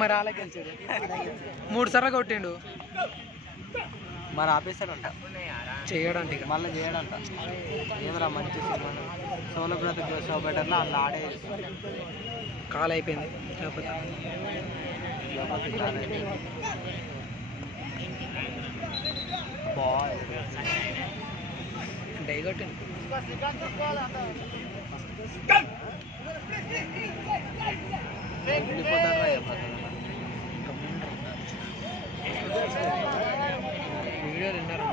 మరి అలా గెలిచాడు 3 సార్లు కొట్టిండు మరి ఆపేస్తాడంట చేయడంట ఇక మళ్ళీ చేయడంట ఏదరా మంచి సినిమా సోలో బ్రదర్ షో బెటర్లో అలా ఆడే కాల్ అయిపోయింది డై కొట్టింది వీడియోలు విన్నారు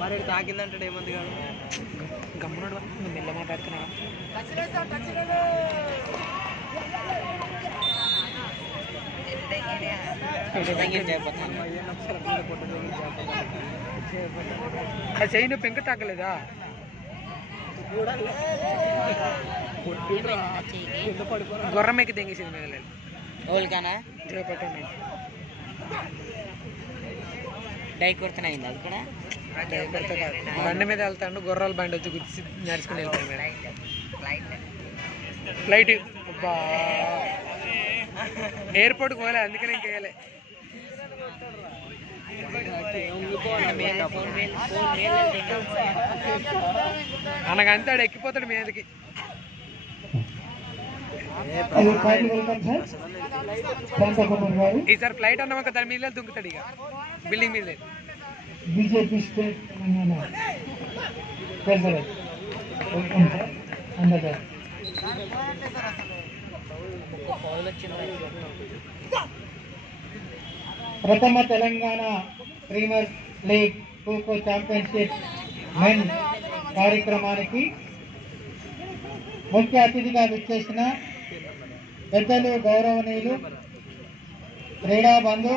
మరి తాకిందంటాడు ఏమంది కాదు గమ్మునోడు మెల్ల మాట్లాడుతున్నా ఆ చెయ్యి పెంక తాకలేదా గుర్రం ఎక్కి తెంగేసింది మీద ఓల్కానా పెట్టండి డై కొడుతున్నాయింది అది కూడా బండి మీద వెళ్తాడు గుర్రాల బండి వచ్చి గుర్చి నడుచుకుని వెళ్తాడు ఫ్లైట్ ఎయిర్పోర్ట్కి పోలే అందుకని ఇంకేయలే అనకంతాడు ఎక్కిపోతాడు మీదకి ఈసారి ఫ్లైట్ అన్నాక దాని మీద దుంకుతాడు ఇక బిల్డింగ్ మీద బీజేపీ స్టేట్ ప్రథమ Telangana premier league kho kho championship men కార్యక్రమానికి ముఖ్య అతిథిగా విచ్చేసిన పెద్దలు గౌరవనీయులు క్రీడా బంధు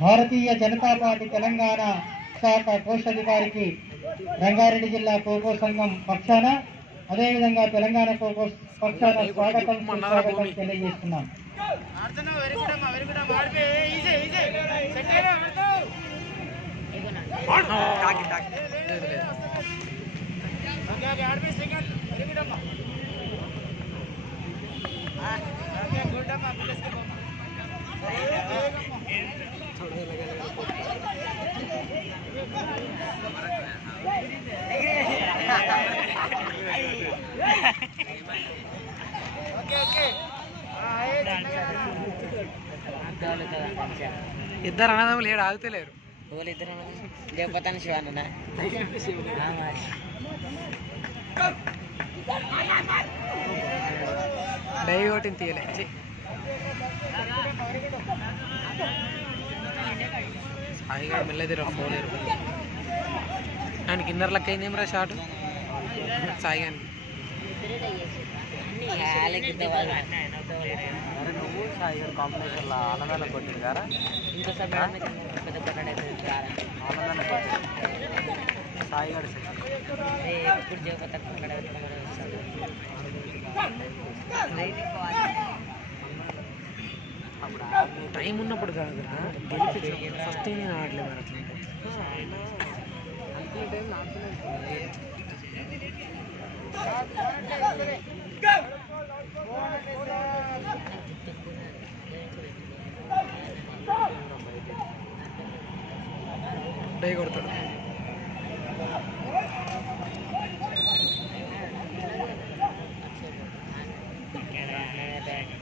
భారతీయ జనతా పార్టీ తెలంగాణ శాఖ కోశాధికారికి రంగారెడ్డి జిల్లా ఖోఖో సంఘం పక్షాన అదేవిధంగా తెలంగాణ ఖోఖో పక్షాన స్వాగతం తెలియజేస్తున్నాం. ఇద్దరు అన్నదమ్ములు ఏడు ఆగుతలేరు దేవపతాని శివాన డై ఒకటిని తీయలే సాయిగా మెల్లదిరా ఫోన్ ఆయనకి ఇన్నర్ లెక్క అయింది ఏమరా షార్ట్ సాయిగానికి నువ్వు సాయి గారు కాంబినేషన్లో ఆనందాన్ని కొట్టింది కదా ఇంకోసారి ఆనందాన్ని సాయి గారు టైం ఉన్నప్పుడు కాదురా గెలిపి ఫస్ట్ నేను ఆడలేదు అట్లా టైం డై కొడతాడు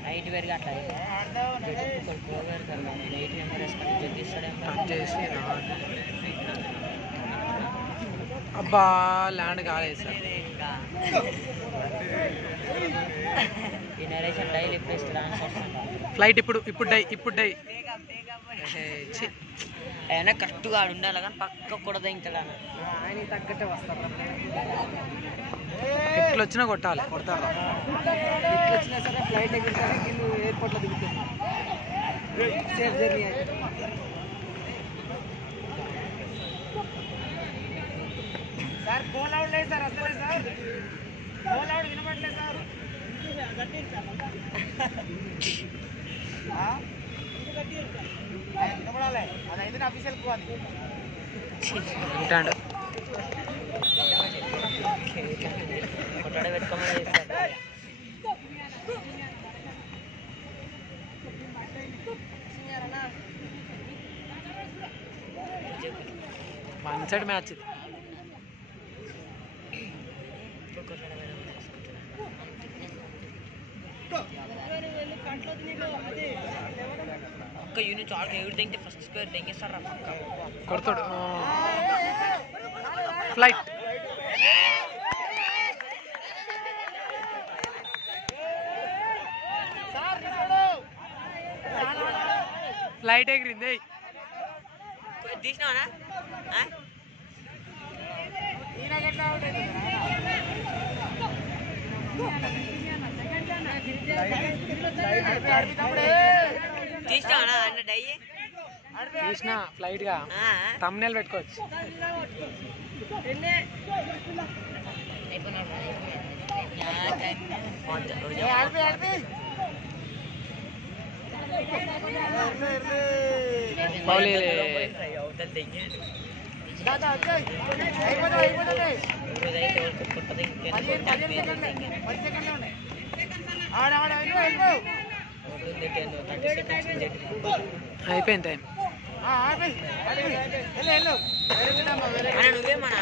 నైట్ వేరుగా అట్లా టచ్ చేసి అబ్బా ల్యాండ్ కాలేదు సార్ ఫ్లైట్ ఇప్పుడు డై అయినా కరెక్ట్గా ఆడు ఉండాలి కానీ పక్క కూడా దింగుతాడు ఆయన తగ్గట్టే వస్తారు ఎట్లా వచ్చినా కొట్టాలి కొడతారు ఎట్లా వచ్చినా సరే ఫ్లైట్ ఎగురుతారు వీళ్ళు ఎయిర్పోర్ట్లో దిగుతారు safe journey sir phone out లేదు సార్ వస్తలేదు సార్ ఫోన్ అవుట్ వినపడలేదు సార్ అదైతే అఫీషియల్ పోవాలి ఉంటాడు కొట్టాడ పెట్టుకోమని చెప్తాడు వన్ సైడ్ మ్యాచ్ ఇది ఒక్క యూనిట్ చాలు ఎవరు దింగితే ఫస్ట్ స్క్వేర్ దింగేస్తారు కొడతాడు ఫ్లైట్ ఫ్లైట్ ఎగిరింది తీసినావా తీసినావా అన్న డై తీసిన ఫ్లైట్ గా తమ్నెల్ పెట్టుకోవచ్చు అయిపోయింది టైం నువ్వే మన